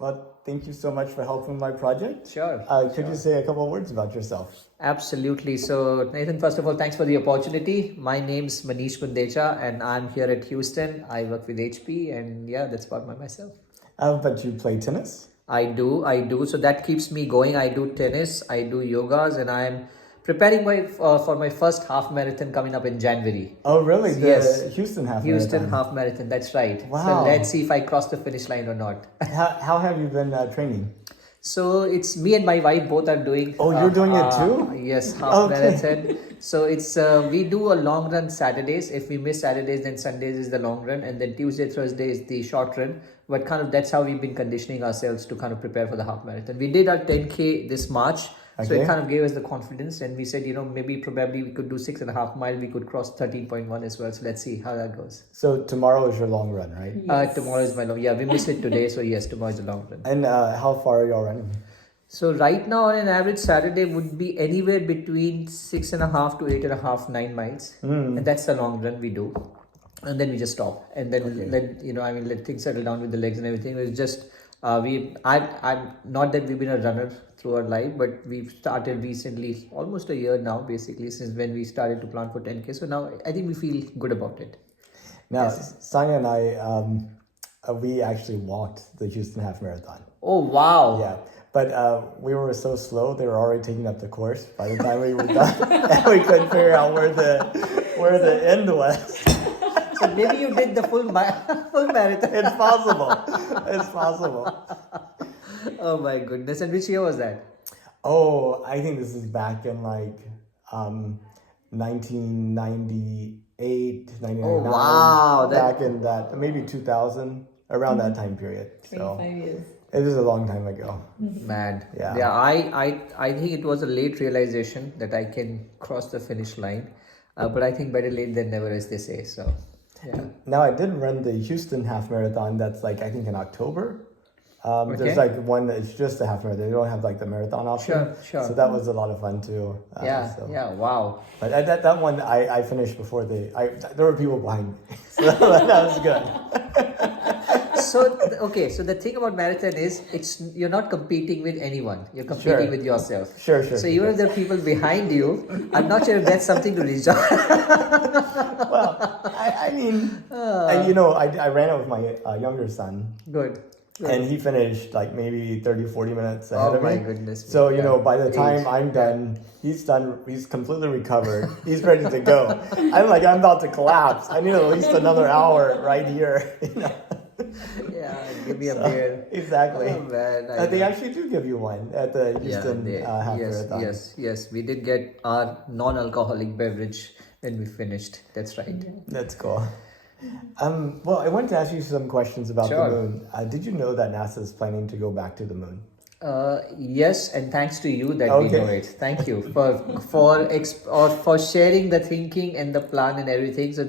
Well, thank you so much for helping my project. Sure. Could you say a couple of words about yourself? Absolutely. So, Nathan, first of all, thanks for the opportunity. My name's Manish Bundecha, and I'm here at Houston. I work with HP, and yeah, that's about myself. But you play tennis? I do. So that keeps me going. I do tennis, I do yogas, and I'm preparing for my first half marathon coming up in January. Oh, really? The Yes. Houston Half Houston Marathon. half marathon. That's right. So Wow. let's see if I cross the finish line or not. How have you been training? So it's me and my wife both are doing. Oh, you're doing it too? Yes, half Okay. marathon. So it's we do a long run Saturdays. If we miss Saturdays, then Sundays is the long run, and then Tuesday, Thursday is the short run. But kind of that's how we've been conditioning ourselves to kind of prepare for the half marathon. We did our 10K this March. So Okay. it kind of gave us the confidence, and we said, maybe probably we could do 6.5 miles. We could cross 13.1 as well. So let's see how that goes. So tomorrow is your long run, right? Tomorrow is my long. Yeah, we missed it today. So yes, tomorrow is the long run. And how far are you all running? So right now on an average Saturday would be anywhere between 6.5 to 8.5, 9 miles. And that's the long run we do. And then we just stop. And then let things settle down with the legs and everything. It's just I'm not that we've been a runner through our life, but we've started recently, almost a year now, basically, since when we started to plan for 10K. So now I think we feel good about it. Now, Sanya and I, we actually walked the Houston Half Marathon. Oh wow. Yeah. But we were so slow; they were already taking up the course by the time we were done, and we couldn't figure out where the end was. So maybe you did the full marathon. It's possible. It's possible. Oh my goodness. And which year was that? Oh, I think this is back in 1998, 1999. Oh, wow. Back in that, maybe 2000, around that time period. So 25 years. it was a long time ago. Man. Yeah. I think it was a late realization that I can cross the finish line. But I think better late than never, as they say. So, yeah. Now, I did run the Houston Half Marathon. That's I think in October. Okay. There's one that's just a half marathon. They don't have the marathon option. Sure. So that was a lot of fun too. Yeah, wow. But that one I finished before there were people behind me, so that was good. So the thing about marathon is you're not competing with anyone. You're competing Sure. with yourself. Sure. So even if there are people behind you, I'm not sure if that's something to reach out. Well, I mean, I ran it with my younger son. Good. And he finished maybe 30, 40 minutes ahead of me. Oh my goodness. So, by the time I'm done, he's completely recovered. He's ready to go. I'm about to collapse. I need at least another hour right here. Yeah, give me a beer. Exactly. Oh man. They actually do give you one at the Houston Half Marathon. Yes. We did get our non-alcoholic beverage when we finished. That's right. That's cool. Well, I wanted to ask you some questions about Sure. the moon. Did you know that NASA is planning to go back to the moon? Yes, and thanks to you that we Okay. know it. Thank you for sharing the thinking and the plan and everything. So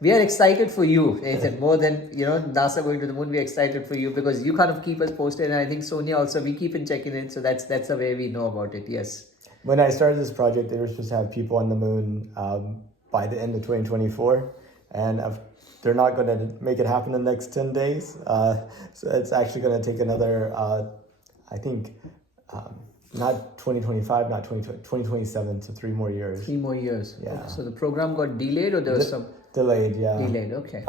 we are excited for you, Nathan. More than NASA going to the moon, we're excited for you because you kind of keep us posted, and I think Sonia also we keep in checking in. So that's the way we know about it. Yes. When I started this project, they were supposed to have people on the moon by the end of 2024, and they're not going to make it happen in the next 10 days. So it's actually going to take another, I think, not 2025, not 2027, so 3 more years. 3 more years. Yeah. Okay, so the program got delayed, or there was some Delayed, yeah. delayed. Okay.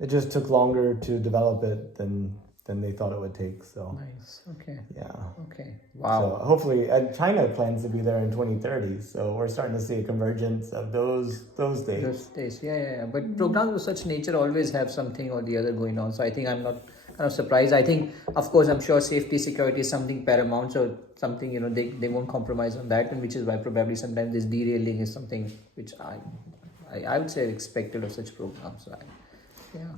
It just took longer to develop it than they thought it would take. So Nice. Okay. yeah. Okay. So Wow. hopefully, and China plans to be there in 2030. So we're starting to see a convergence of those Those dates. days. Yeah. But programs of such nature always have something or the other going on. So I think I'm not kind of surprised. I think, of course, I'm sure safety, security is something paramount. So something, they won't compromise on that, and which is why probably sometimes this derailing is something which I would say expected of such programs. So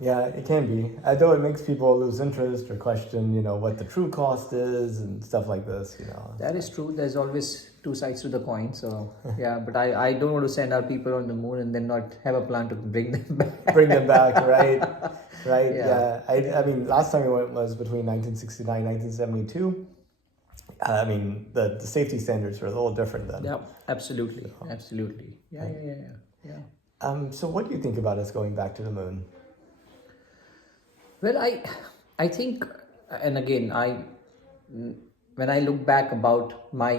Yeah, it can be. Though it makes people lose interest or question, what the true cost is and stuff like this. That is true. There's always two sides to the coin. So yeah, but I don't want to send our people on the moon and then not have a plan to bring them back. Bring them back, right? Right. Yeah. Yeah. I mean, last time we went was between 1969 and 1972. I mean, the safety standards were a little different then. Yeah, absolutely. Yeah. So what do you think about us going back to the moon? Well, I think And again, when I look back about my,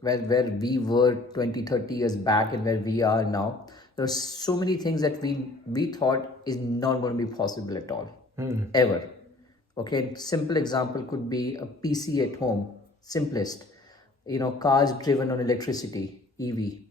where we were 20, 30 years back and where we are now, there are so many things that we thought is not going to be possible at all, ever. Okay, simple example could be a PC at home, simplest. Cars driven on electricity, EV.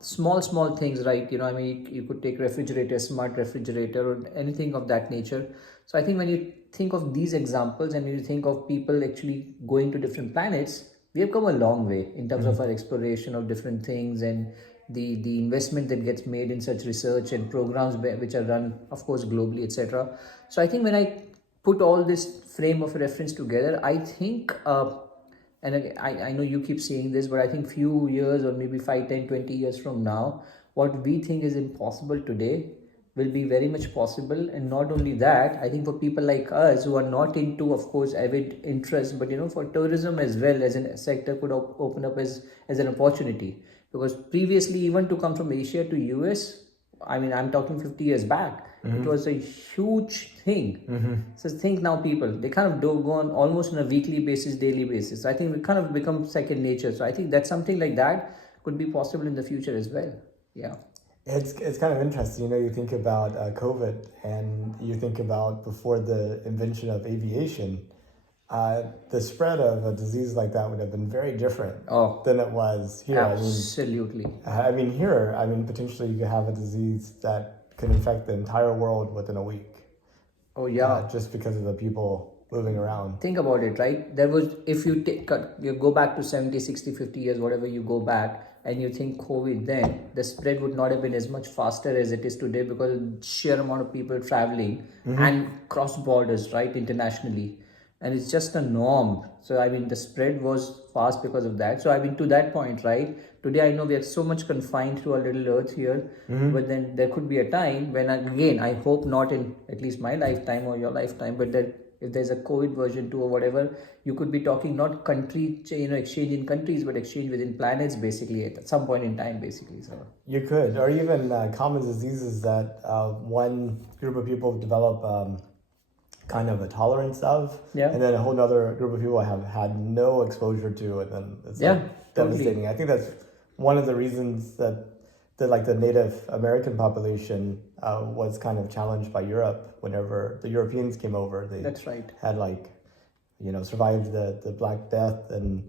Small things, right? I mean, you could take refrigerator, smart refrigerator, or anything of that nature. So I think when you think of these examples and you think of people actually going to different planets, we have come a long way in terms of our exploration of different things, and the investment that gets made in such research and programs which are run, of course, globally, etc. So I think when I put all this frame of reference together, I think, and I know you keep saying this, but I think few years or maybe 5, 10, 20 years from now, what we think is impossible today will be very much possible. And not only that, I think for people like us who are not into, of course, avid interest, but for tourism as well as a sector could open up as an opportunity. Because previously, even to come from Asia to US, I mean, I'm talking 50 years back, it was a huge thing. So think now people, they kind of do go on almost on a weekly basis, daily basis. I think we kind of become second nature. So I think that something like that could be possible in the future as well. Yeah. It's kind of interesting, you think about COVID, and you think about before the invention of aviation, the spread of a disease like that would have been very different than it was here. Absolutely. I mean, potentially you could have a disease that could infect the entire world within a week. Oh yeah. Just because of the people moving around. Think about it, right? There was, if you you go back to 70, 60, 50 years, whatever you go back, and you think COVID, then the spread would not have been as much faster as it is today, because of sheer amount of people traveling and cross borders, right, internationally. And it's just a norm. So I mean, the spread was fast because of that. So I mean, to that point, right, today I know we are so much confined to our little earth here, but then there could be a time when, again, I hope not in at least my lifetime or your lifetime, but that if there's a COVID version 2 or whatever, you could be talking not country, exchange in countries, but exchange within planets, basically, at some point in time, basically. So you could, or even common diseases that one group of people develop kind of a tolerance of, and then a whole other group of people have had no exposure to it, and it's devastating. I think that's one of the reasons that the Native American population was kind of challenged by Europe whenever the Europeans came over. They had survived the Black Death and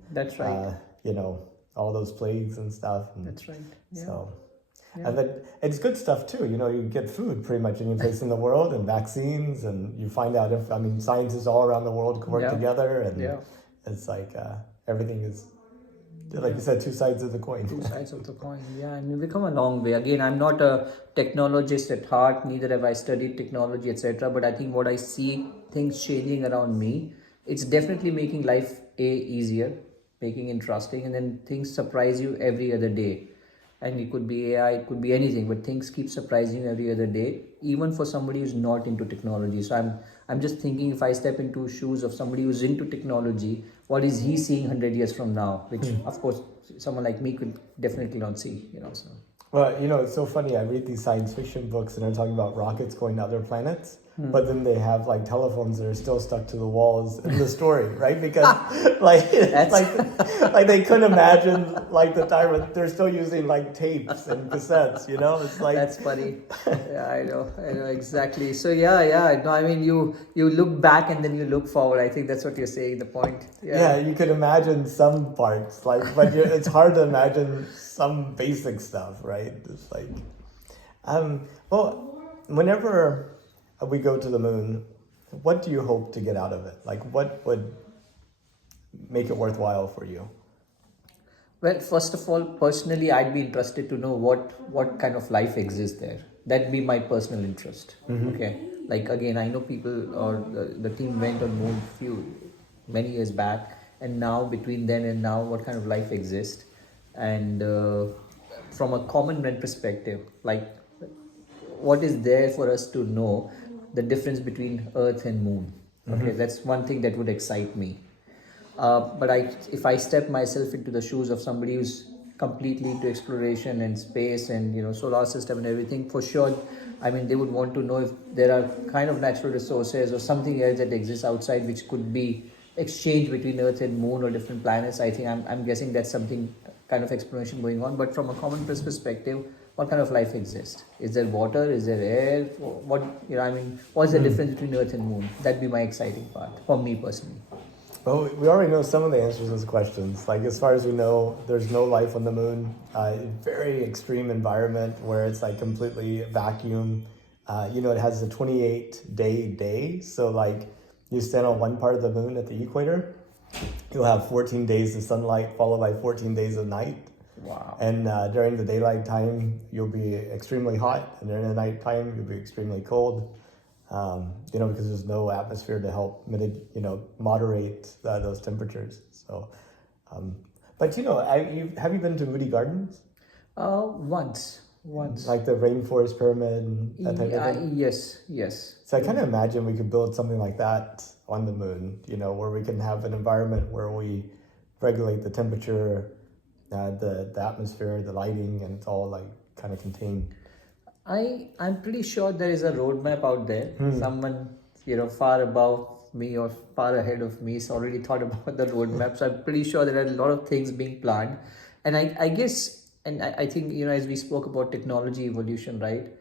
all those plagues and stuff. And that's right. Yeah. So. Yeah. And then it's good stuff too. You get food pretty much any place in the world, and vaccines, and you find out scientists all around the world can work together, and it's like everything is, like you said, two sides of the coin. Two sides of the coin, yeah. And we've come a long way. Again, I'm not a technologist at heart, neither have I studied technology, etc. But I think what I see things changing around me, it's definitely making life easier, making interesting, and then things surprise you every other day. And it could be AI, it could be anything, but things keep surprising you every other day, even for somebody who's not into technology. So I'm just thinking, if I step into shoes of somebody who's into technology, what is he seeing 100 years from now? Which, of course, someone like me could definitely not see, So. Well, it's so funny. I read these science fiction books, and they're talking about rockets going to other planets, but then they have telephones that are still stuck to the walls in the story, right? Because like they couldn't imagine the time when they're still using tapes and cassettes. It's like that's funny. Yeah, I know exactly. So yeah. No, I mean, you look back and then you look forward. I think that's what you're saying. The point. Yeah, you could imagine some parts, but it's hard to imagine some basic stuff, right? It's like, well, whenever we go to the moon, what do you hope to get out of it? What would make it worthwhile for you? Well, first of all, personally, I'd be interested to know what kind of life exists there. That'd be my personal interest. Okay. Again, I know people or the team went on moon many years back, and now between then and now, what kind of life exists, and from a common man perspective, what is there for us to know the difference between Earth and Moon. Okay, that's one thing that would excite me. But if I step myself into the shoes of somebody who's completely into exploration and space and solar system and everything, for sure, I mean, they would want to know if there are kind of natural resources or something else that exists outside which could be exchanged between Earth and Moon or different planets. I think I'm guessing that's something kind of exploration going on. But from a commonplace perspective, what kind of life exists? Is there water? Is there air? What I mean, what's the difference between Earth and Moon? That'd be my exciting part for me personally. Well, we already know some of the answers to those questions. Like, as far as we know, there's no life on the moon. Very extreme environment where it's like completely vacuum. It has a 28-day day. So, like, you stand on one part of the moon at the equator, you'll have 14 days of sunlight followed by 14 days of night. Wow. And during the daylight time, you'll be extremely hot. And during the night time, you'll be extremely cold. Because there's no atmosphere to help moderate those temperatures. So, but have you been to Moody Gardens? Once. Like the rainforest pyramid and that type of thing? Yes. So I kind of imagine we could build something like that on the moon, where we can have an environment where we regulate the temperature, the atmosphere, the lighting, and it's all like kind of contained. I'm pretty sure there is a roadmap out there. Someone, far above me or far ahead of me has already thought about the roadmap. So I'm pretty sure there are a lot of things being planned. And I guess, and I think, as we spoke about technology evolution, right?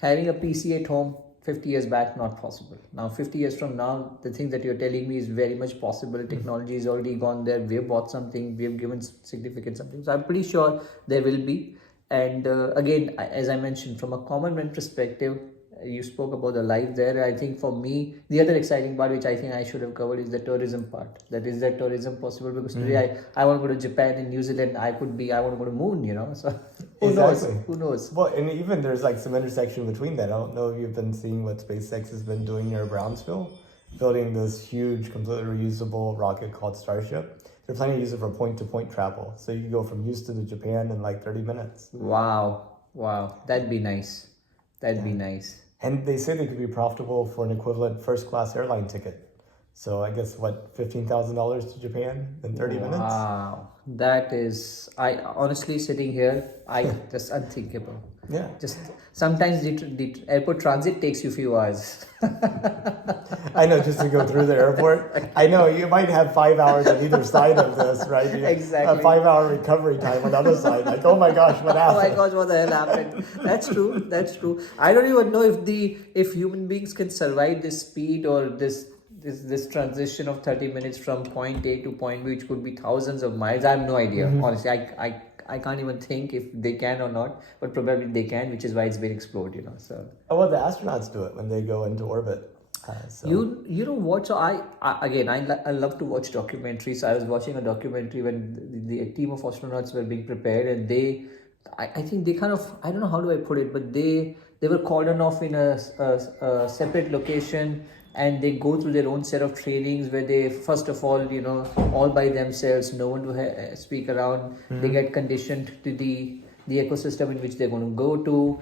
Having a PC at home 50 years back, not possible. Now, 50 years from now, the thing that you're telling me is very much possible. Technology is already gone there. We have bought something. We have given significant something. So I'm pretty sure there will be. And again, as I mentioned, from a common man perspective, you spoke about the life there. I think for me, the other exciting part, which I think I should have covered, is the tourism part. That is that tourism possible? Because today I want to go to Japan and New Zealand. I want to go to moon, So who knows? Who knows? Well, and even there's like some intersection between that. I don't know if you've been seeing what SpaceX has been doing near Brownsville, building this huge, completely reusable rocket called Starship. They're planning to use it for point-to-point travel. So you can go from Houston to Japan in like 30 minutes. Wow. That'd be nice. That'd be nice. And they say they could be profitable for an equivalent first-class airline ticket. So I guess, $15,000 to Japan in 30 minutes? Wow. That is, I honestly sitting here, just unthinkable. Yeah. Just sometimes the airport transit takes you a few hours. I know, just to go through the airport. I know, you might have 5 hours on either side of this, right? Exactly. A 5-hour recovery time on the other side. Like, oh my gosh, what happened? Oh my gosh, what the hell happened? That's true. I don't even know if human beings can survive this speed or this transition of 30 minutes from point A to point B, which could be thousands of miles. I have no idea. Honestly, I can't even think if they can or not, but probably they can, which is why it's been explored, So. Oh, well, the astronauts do it when they go into orbit. You know what? So I love to watch documentaries. So I was watching a documentary when the team of astronauts were being prepared, and I think they kind of, I don't know how do I put it, but they were cordoned off in a separate location, and they go through their own set of trainings where they first of all, all by themselves, no one to speak around. They get conditioned to the ecosystem in which they're going to go to.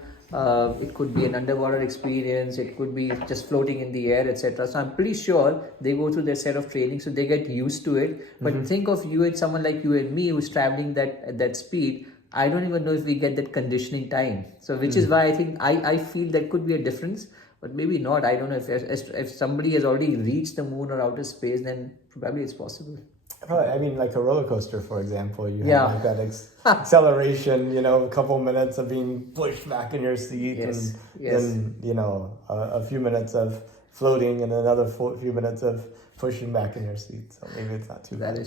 It could be an underwater experience, it could be just floating in the air, etc. So I'm pretty sure they go through their set of training, so they get used to it. But think of you and someone like you and me who's traveling at that speed. I don't even know if we get that conditioning time. So which is why I think I feel that could be a difference, but maybe not. I don't know if somebody has already reached the moon or outer space, then probably it's possible. Probably, I mean, like a roller coaster, for example, you have like that acceleration, a couple minutes of being pushed back in your seat, and then, a few minutes of floating and another few minutes of pushing back in your seat. So maybe it's not too bad. That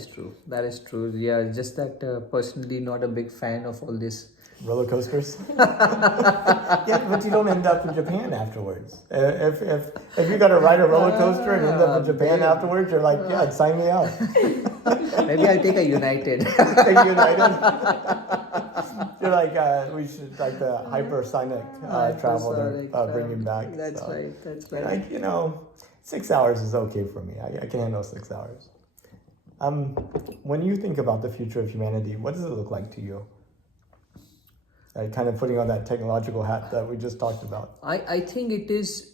is true. Yeah, just that personally not a big fan of all this. Roller coasters? Yeah, but you don't end up in Japan afterwards. If you got to ride a roller coaster and end up in Japan afterwards, you're like, yeah, sign me up. Maybe I'll take a United. Take United? You're like, we should, like the hypersonic travel to bring him back. That's right. And 6 hours is okay for me. I can handle 6 hours. When you think about the future of humanity, what does it look like to you? Kind of putting on that technological hat that we just talked about. I think it is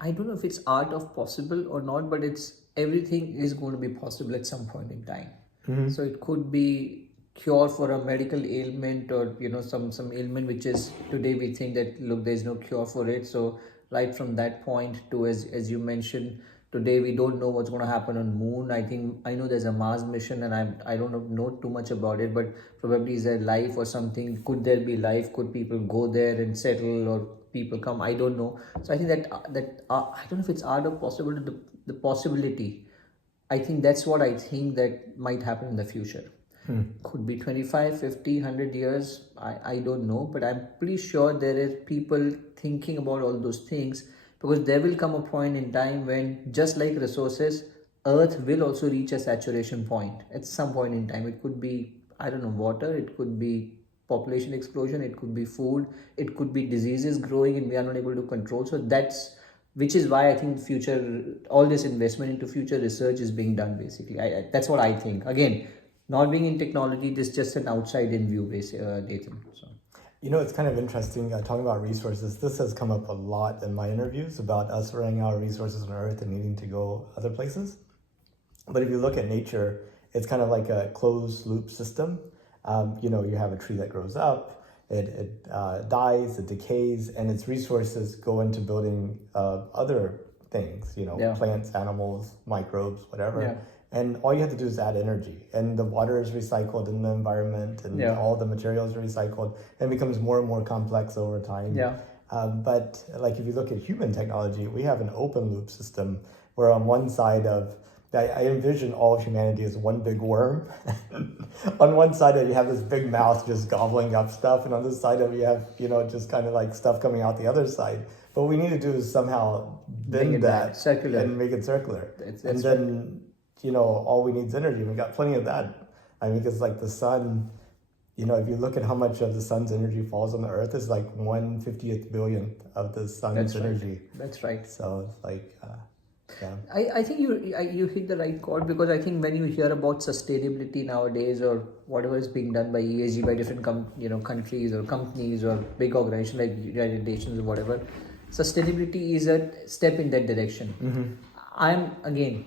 I don't know if it's art of possible or not, but everything is going to be possible at some point in time. So it could be cure for a medical ailment, or some ailment which is today we think that look, there's no cure for it. So right from that point to, as you mentioned, today we don't know what's going to happen on moon. I know there's a Mars mission, and I don't know too much about it, but probably is there life or something? Could there be life? Could people go there and settle, or people come? I don't know. So I think that I don't know if it's art or possible, the possibility. I think that's what I think that might happen in the future. Could be 25, 50, 100 years. I don't know, but I'm pretty sure there is people thinking about all those things, because there will come a point in time when, just like resources, Earth will also reach a saturation point at some point in time. It could be, I don't know, water, it could be population explosion, it could be food, it could be diseases growing and we are not able to control. So which is why I think all this investment into future research is being done basically. That's what I think. Again, not being in technology, this is just an outside in view, Nathan. So. It's kind of interesting talking about resources. This has come up a lot in my interviews about us running out of resources on Earth and needing to go other places. But if you look at nature, it's kind of like a closed loop system. You have a tree that grows up, it dies, it decays, and its resources go into building other things, plants, animals, microbes, whatever. Yeah. And all you have to do is add energy, and the water is recycled in the environment, and all the materials are recycled, and it becomes more and more complex over time. Yeah. But like if you look at human technology, we have an open loop system where on one side I envision all of humanity as one big worm. On one side of it, you have this big mouth just gobbling up stuff, and on this side of it, you have just kind of like stuff coming out the other side. But what we need to do is somehow bend that circular and make it circular, and then. All we need is energy. We got plenty of that. I mean, because like the sun, if you look at how much of the sun's energy falls on the earth, it's like 1/50th billionth of the sun's energy. That's right. So it's like, yeah. I think you hit the right chord, because I think when you hear about sustainability nowadays, or whatever is being done by ESG, by different countries or companies or big organizations like United Nations or whatever, sustainability is a step in that direction. Mm-hmm. I'm again.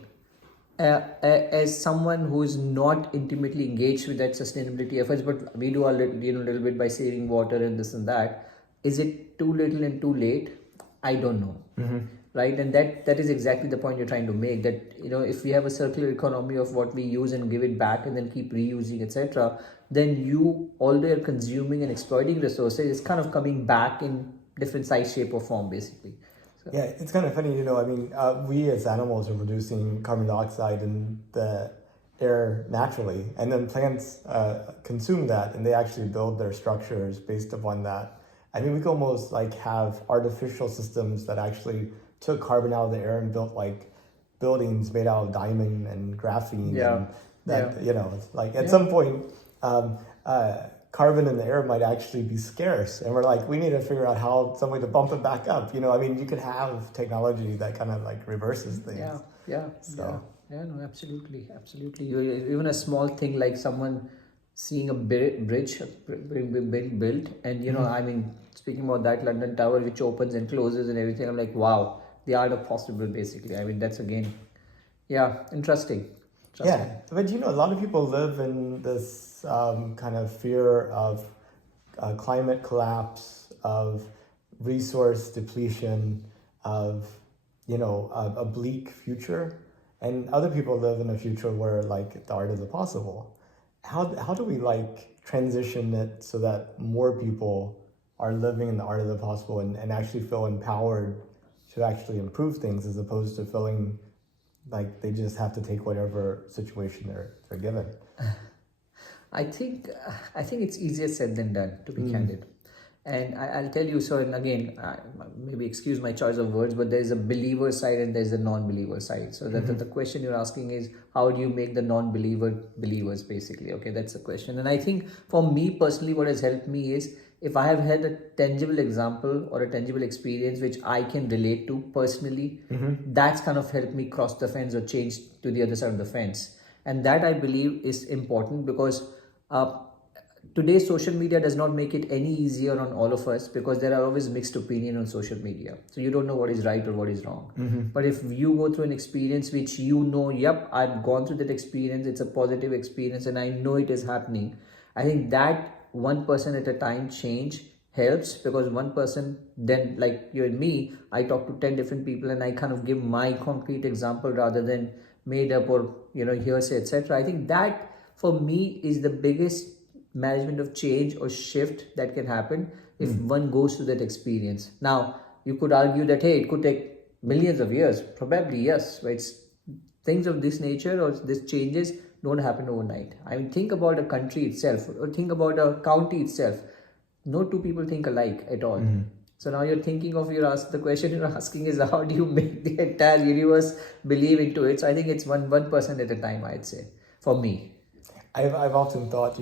As someone who is not intimately engaged with that sustainability efforts, but we do a little bit by saving water and this and that. Is it too little and too late? I don't know. Mm-hmm. Right, and that is exactly the point you're trying to make. That if we have a circular economy of what we use and give it back and then keep reusing, etc., then although you're consuming and exploiting resources, it's kind of coming back in different size, shape, or form, basically. So. Yeah, it's kind of funny, we as animals are producing carbon dioxide in the air naturally, and then plants consume that, and they actually build their structures based upon that. I mean, we could almost like have artificial systems that actually took carbon out of the air and built like buildings made out of diamond and graphene. Yeah. And that, like at some point, carbon in the air might actually be scarce, and we're like, we need to figure out some way to bump it back up. You could have technology that kind of like reverses things. No, absolutely. Even a small thing like someone seeing a bridge being built, and speaking about that London Tower, which opens and closes and everything, I'm like, wow, the art of possible, basically. I mean, that's again, interesting. Yeah, but a lot of people live in this kind of fear of climate collapse, of resource depletion, of a bleak future, and other people live in a future where like the art of the possible. How do we like transition it so that more people are living in the art of the possible and actually feel empowered to actually improve things, as opposed to feeling like they just have to take whatever situation they're given? I think it's easier said than done, to be candid. And I'll tell you, so, and again, maybe excuse my choice of words, but there's a believer side and there's a non-believer side. So that the question you're asking is, how do you make the non-believer believers, basically? Okay, that's the question. And I think for me personally, what has helped me is, if I have had a tangible example or a tangible experience which I can relate to personally, that's kind of helped me cross the fence or change to the other side of the fence. And that, I believe, is important, because today social media does not make it any easier on all of us, because there are always mixed opinion on social media. So you don't know what is right or what is wrong. But if you go through an experience which yep, I've gone through that experience, it's a positive experience and I know it is happening, I think that 1% at a time change helps, because one person, then like you and me, I talk to 10 different people and I kind of give my concrete example rather than made up or hearsay, etc. I think that for me is the biggest management of change or shift that can happen if one goes through that experience. Now you could argue that, hey, it could take millions of years. Probably yes, but it's things of this nature or this changes don't happen overnight. I mean, think about a country itself or think about a county itself. No two people think alike at all. So now you're thinking of, the question you're asking is how do you make the entire universe believe into it? So I think it's one person at a time, I'd say, for me. I've often thought,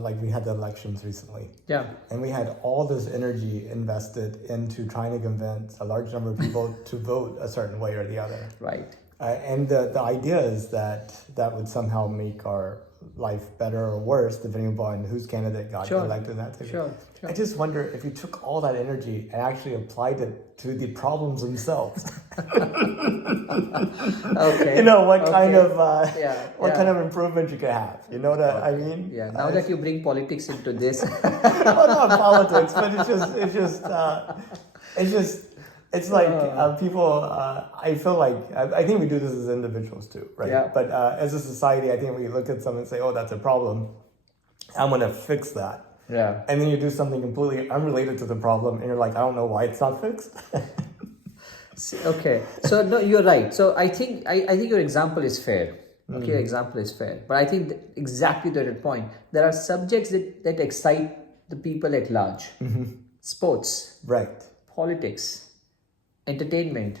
like we had the elections recently. Yeah. And we had all this energy invested into trying to convince a large number of people to vote a certain way or the other. Right. And the idea is that would somehow make our life better or worse depending upon whose candidate got elected. Sure. I just wonder if you took all that energy and actually applied it to the problems themselves. Okay. What kind of kind of improvement you could have. You know what I mean? Yeah. Now that you bring politics into this, well, not politics, but it's like people. I feel like I think we do this as individuals too, right? Yeah. But as a society, I think we look at something and say, "Oh, that's a problem. I'm gonna fix that." yeah. And then you do something completely unrelated to the problem, and you're like, "I don't know why it's not fixed." Okay, so no, you're right. So I think your example is fair. Okay, your example is fair, but I think exactly to that point, there are subjects that excite the people at large. Sports, Right. politics, entertainment,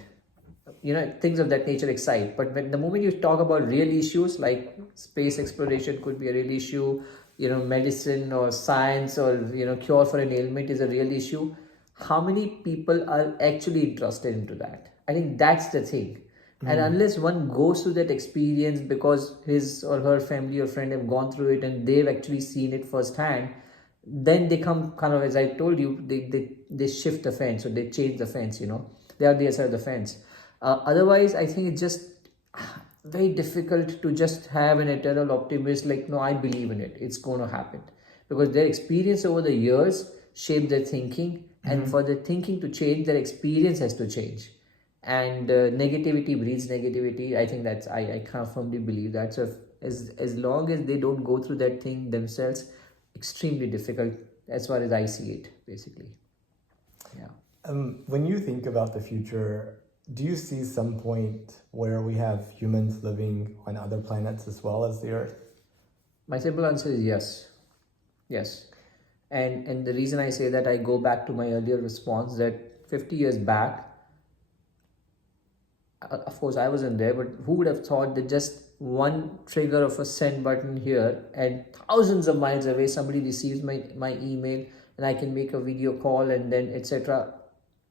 things of that nature excite. But when the moment you talk about real issues like space exploration could be a real issue, medicine or science or cure for an ailment is a real issue. How many people are actually interested into that? I think that's the thing. And unless one goes through that experience because his or her family or friend have gone through it and they've actually seen it firsthand, then they come kind of, as I told you, they shift the fence or they change the fence, they are the other side of the fence. Otherwise, I think it's just very difficult to just have an eternal optimist like, no, I believe in it, it's going to happen. Because their experience over the years shape their thinking, and for the thinking to change, their experience has to change. And negativity breeds negativity. I think that's, I kind of firmly believe that. So as long as they don't go through that thing themselves, extremely difficult as far as I see it, basically. Yeah. When you think about the future, do you see some point where we have humans living on other planets as well as the Earth? My simple answer is yes. Yes. And the reason I say that, I go back to my earlier response that 50 years back, of course I wasn't there, but who would have thought that just one trigger of a send button here and thousands of miles away somebody receives my email and I can make a video call and then etc.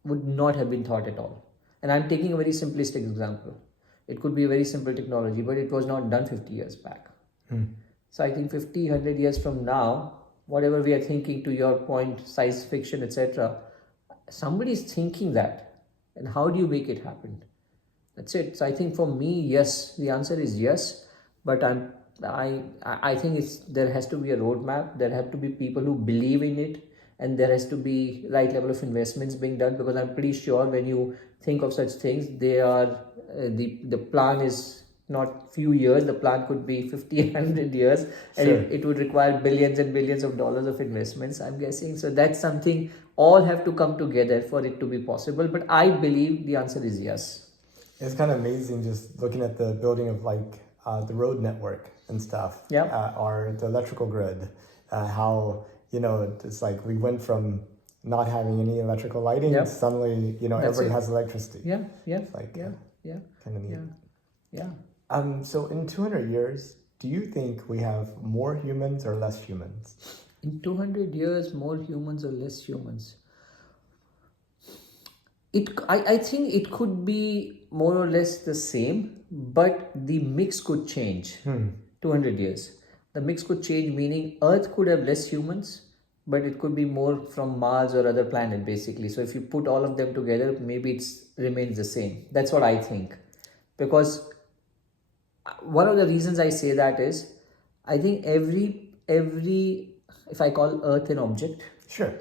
would not have been thought at all. And I'm taking a very simplistic example. It could be a very simple technology, but it was not done 50 years back. So I think 50, 100 years from now, whatever we are thinking, to your point, science fiction, etc., somebody is thinking that. And how do you make it happen? That's it. So I think for me, yes, the answer is yes. But I think there has to be a roadmap. There have to be people who believe in it, and there has to be right level of investments being done, because I'm pretty sure when you think of such things, they are the plan is not few years. The plan could be 50, 100 years, and Sure. it would require billions and billions of dollars of investments, I'm guessing. So that's something all have to come together for it to be possible. But I believe the answer is yes. It's kind of amazing just looking at the building of like the road network and stuff, or the electrical grid, how, it's like we went from not having any electrical lighting, and suddenly, everybody has electricity. Yeah. It's like, kind of neat. Yeah. So in 200 years, do you think we have more humans or less humans? In 200 years, more humans or less humans? I think it could be more or less the same, but the mix could change. 200 years. The mix could change, meaning Earth could have less humans, but it could be more from Mars or other planet, basically. So if you put all of them together, maybe it remains the same. That's what I think. Because one of the reasons I say that is, I think every if I call Earth an object, Sure.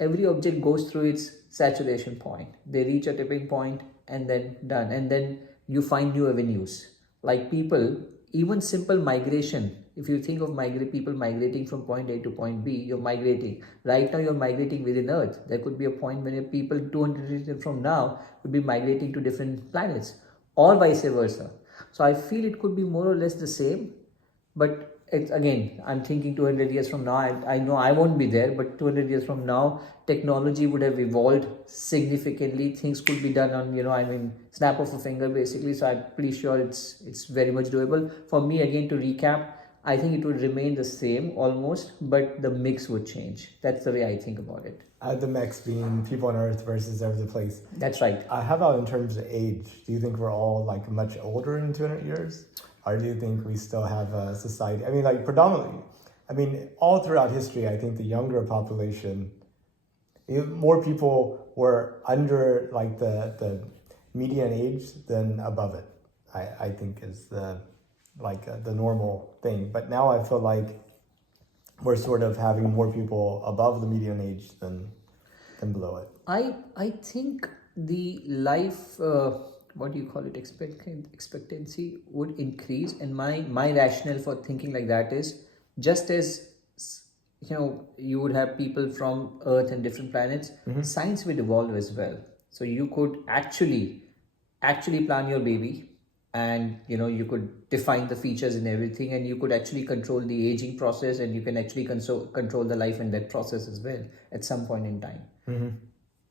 every object goes through its saturation point. They reach a tipping point and then done. And then you find new avenues. Like people, even simple migration. If you think of people migrating from point A to point B, you're migrating. Right now, you're migrating within Earth. There could be a point when people 200 years from now would be migrating to different planets, or vice versa. So I feel it could be more or less the same, but it's again, I'm thinking 200 years from now, I know I won't be there, but 200 years from now, technology would have evolved significantly. Things could be done on, snap of a finger basically. So I'm pretty sure it's very much doable. For me, again, to recap, I think it would remain the same almost, but the mix would change. That's the way I think about it. The mix being people on Earth versus every place. That's right. How about in terms of age? Do you think we're all like much older in 200 years? Or do you think we still have a society? I mean, like predominantly, all throughout history, I think the younger population, more people were under like the median age than above it. I think is the normal thing. But now I feel like we're sort of having more people above the median age than below it. I think the life, what do you call it, expectancy would increase, and my rationale for thinking like that is, just as you would have people from Earth and different planets, science will evolve as well. So you could actually plan your baby, and you could define the features and everything, and you could actually control the aging process, and you can actually control the life and death process as well at some point in time.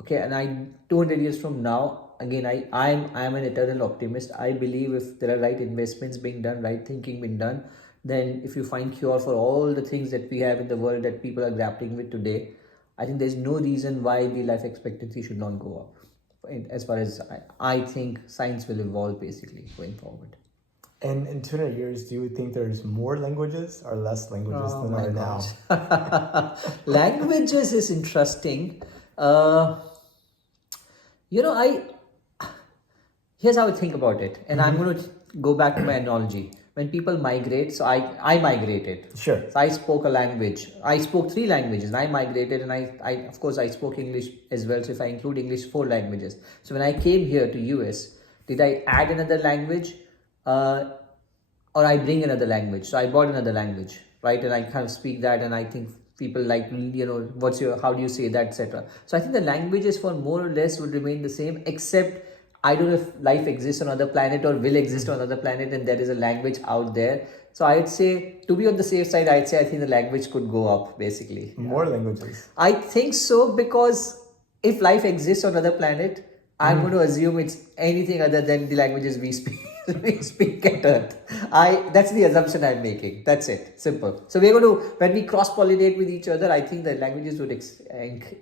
Okay, and 200 years from now, again, I'm an eternal optimist. I believe if there are right investments being done, right thinking being done, then if you find cure for all the things that we have in the world that people are grappling with today, I think there's no reason why the life expectancy should not go up. As far as I think science will evolve basically going forward. And in 200 years, do you think there's more languages or less languages than there are now? Languages is interesting. Here's how I think about it, and I'm going to go back to my analogy. When people migrate, so I migrated. Sure. So I spoke a language. I spoke 3 languages, and I migrated, and I of course I spoke English as well. So if I include English, 4 languages. So when I came here to US, did I add another language, or I bring another language? So I bought another language, right? And I kind of speak that, and I think people like, how do you say that, etc. So I think the languages for more or less would remain the same, except I don't know if life exists on another planet or will exist on another planet, and there is a language out there. So I'd say, to be on the safe side, I think the language could go up, basically. More languages. I think so, because if life exists on another planet, I'm going to assume it's anything other than the languages we speak. We speak at Earth. That's the assumption I'm making. That's it. Simple. So we're going to, when we cross-pollinate with each other, I think the languages would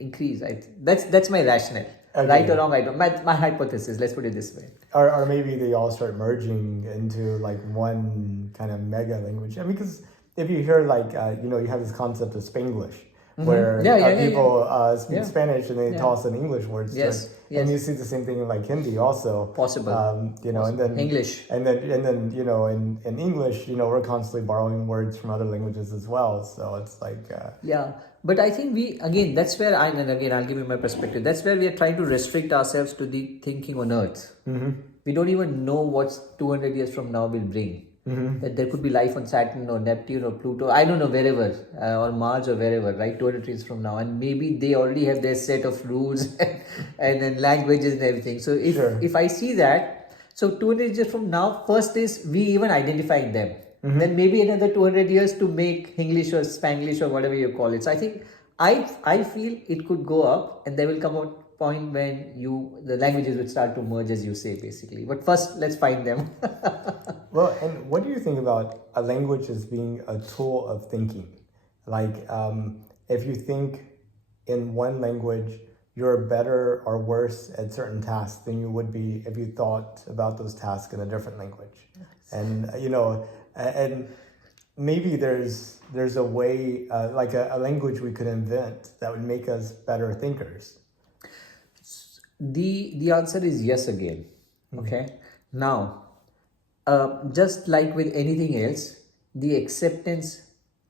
increase. That's my rationale. Okay. Right or wrong, I don't. My hypothesis, let's put it this way. Or maybe they all start merging into like one kind of mega language. Because if you hear you have this concept of Spanglish, where people speak Spanish and they toss in English words to it. And you see the same thing in like Hindi also. Possible. And then English. And then in English, we're constantly borrowing words from other languages as well. So it's like But I think that's where I'll give you my perspective. That's where we are trying to restrict ourselves to the thinking on Earth. We don't even know what 200 years from now will bring. That there could be life on Saturn or Neptune or Pluto, I don't know, wherever, or Mars or wherever, right? 200 years from now, and maybe they already have their set of rules and languages and everything. So if I see that, so 200 years from now, first is we even identifying them. Then maybe another 200 years to make English or Spanglish or whatever you call it. So I think I feel it could go up, and there will come a point when the languages would start to merge, as you say, basically. But first, let's find them. Well, and what do you think about a language as being a tool of thinking? Like, if you think in one language, you're better or worse at certain tasks than you would be if you thought about those tasks in a different language. And, and maybe there's a way, like a language we could invent that would make us better thinkers. The answer is yes again. Okay. Now, just like with anything else, the acceptance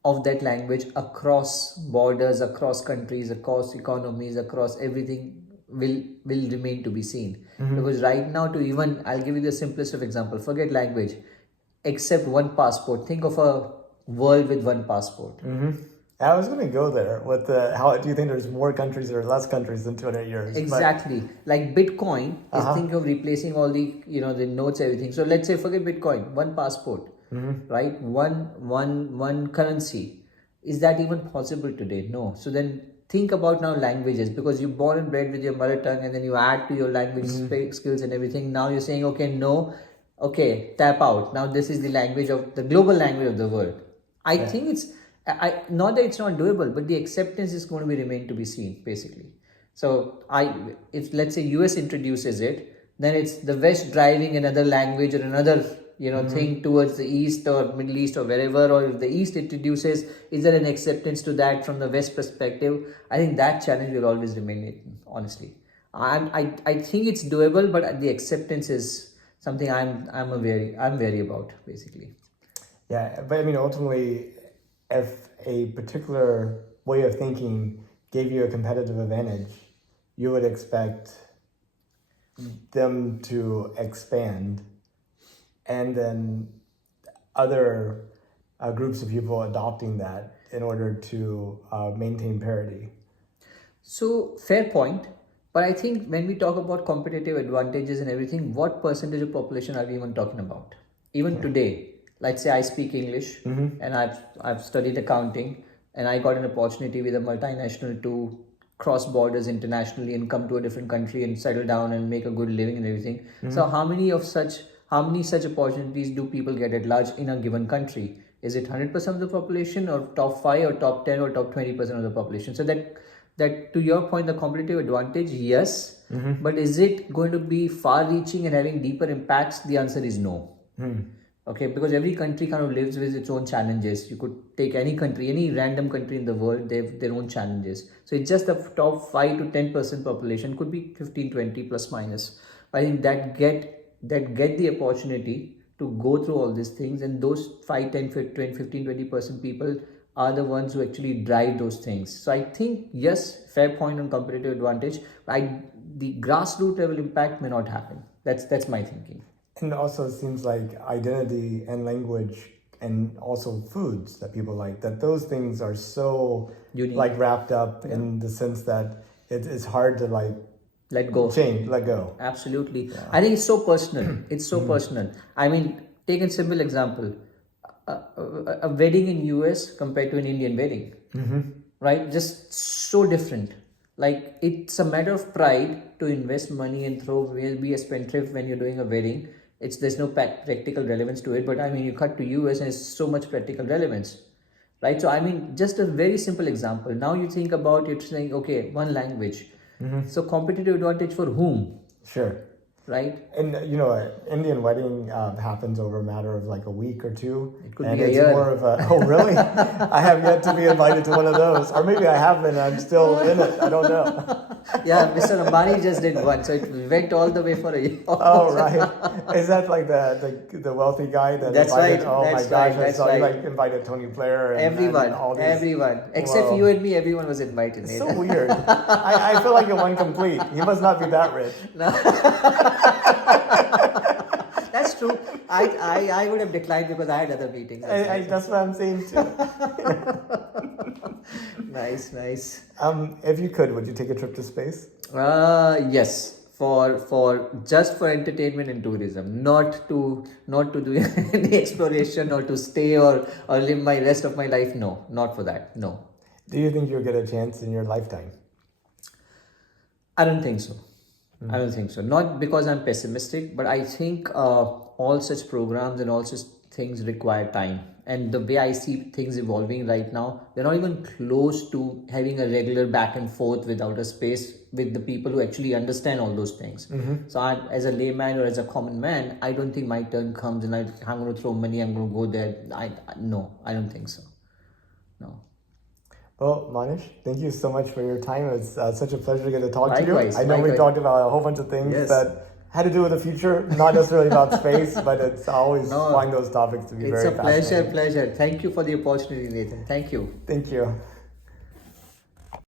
of that language across borders, across countries, across economies, across everything will remain to be seen. Because right now, to even, I'll give you the simplest of example. Forget language, except one passport. Think of a world with one passport. I was going to go there with the, how do you think there's more countries or less countries in 200 years? Exactly. Like Bitcoin is think of replacing all the, the notes, everything. So let's say forget Bitcoin, one passport, right? One currency. Is that even possible today? No. So then think about now languages, because you're born and bred with your mother tongue, and then you add to your language skills and everything. Now you're saying, okay, no, okay, tap out. Now this is the language of the global language of the world. I think it's, not that it's not doable, but the acceptance is going to be remain to be seen, basically. So if let's say US introduces it, then it's the West driving another language or another thing towards the East or Middle East or wherever, or if the East introduces, is there an acceptance to that from the West perspective? I think that challenge will always remain, honestly. I think it's doable, but the acceptance is something I'm wary about, basically. Yeah, but I mean, ultimately, if a particular way of thinking gave you a competitive advantage, you would expect them to expand, and then other groups of people adopting that in order to maintain parity. So, fair point. But I think when we talk about competitive advantages and everything, what percentage of population are we even talking about? Even today, let's say I speak English and I've studied accounting, and I got an opportunity with a multinational to cross borders internationally and come to a different country and settle down and make a good living and everything. So how many such opportunities do people get at large in a given country? Is it 100% of the population, or top 5 or top 10 or top 20% of the population? So that to your point, the competitive advantage, yes, but is it going to be far reaching and having deeper impacts? The answer is no. Okay, because every country kind of lives with its own challenges. You could take any country, any random country in the world, they have their own challenges. So it's just the top 5 to 10% population, could be 15, 20 plus minus. I think that get the opportunity to go through all these things, and those 5, 10, 15, 20% people are the ones who actually drive those things. So I think, yes, fair point on competitive advantage. The grassroots level impact may not happen. That's my thinking. And also, it seems like identity and language and also foods that people like, that those things are so Unique. like wrapped up in the sense that it's hard to like let go. Absolutely. Yeah. I think it's so personal. It's so personal. I mean, take a simple example. A wedding in US compared to an Indian wedding, right? Just so different. Like, it's a matter of pride to invest money and be a spendthrift when you're doing a wedding. There's no practical relevance to it, but I mean, you cut to US and it's so much practical relevance, right? So I mean, just a very simple example. Now you think about it, saying, okay, one language. So competitive advantage for whom? Sure. Right? And an Indian wedding happens over a matter of like a week or two. It could and be a it's year. more of a, oh really? I have yet to be invited to one of those. Or maybe I have been, I'm still in it. I don't know. Yeah, Mr. Ambani just did one, so it went all the way for a year. Oh right. Is that like the wealthy guy that That's invited? right. Oh That's my gosh, right. That's I saw right. you like invited Tony Blair and all these. Everyone. Except Whoa. you and me, everyone was invited. It's so weird. I feel like you're one complete. He must not be that rich. That's true. I would have declined because I had other meetings. That's what I'm saying too. Nice. If you could, would you take a trip to space? Yes. For just for entertainment and tourism, not to do any exploration or to stay or live my rest of my life. No, not for that. No. Do you think you'll get a chance in your lifetime? I don't think so. I don't think so. Not because I'm pessimistic, but I think all such programs and all such things require time. And the way I see things evolving right now, they're not even close to having a regular back and forth without a space with the people who actually understand all those things. So as a layman or as a common man, I don't think my turn comes and I'm going to throw money, I'm going to go there. No, I don't think so. No. Well, Manish, thank you so much for your time. It's such a pleasure to get to talk to you. Likewise, I know we likewise. talked about a whole bunch of things Yes. that had to do with the future, not necessarily about space, but it's always No. find those topics to be It's very a pleasure, fascinating. pleasure. Thank you for the opportunity, Nathan. Thank you. Thank you.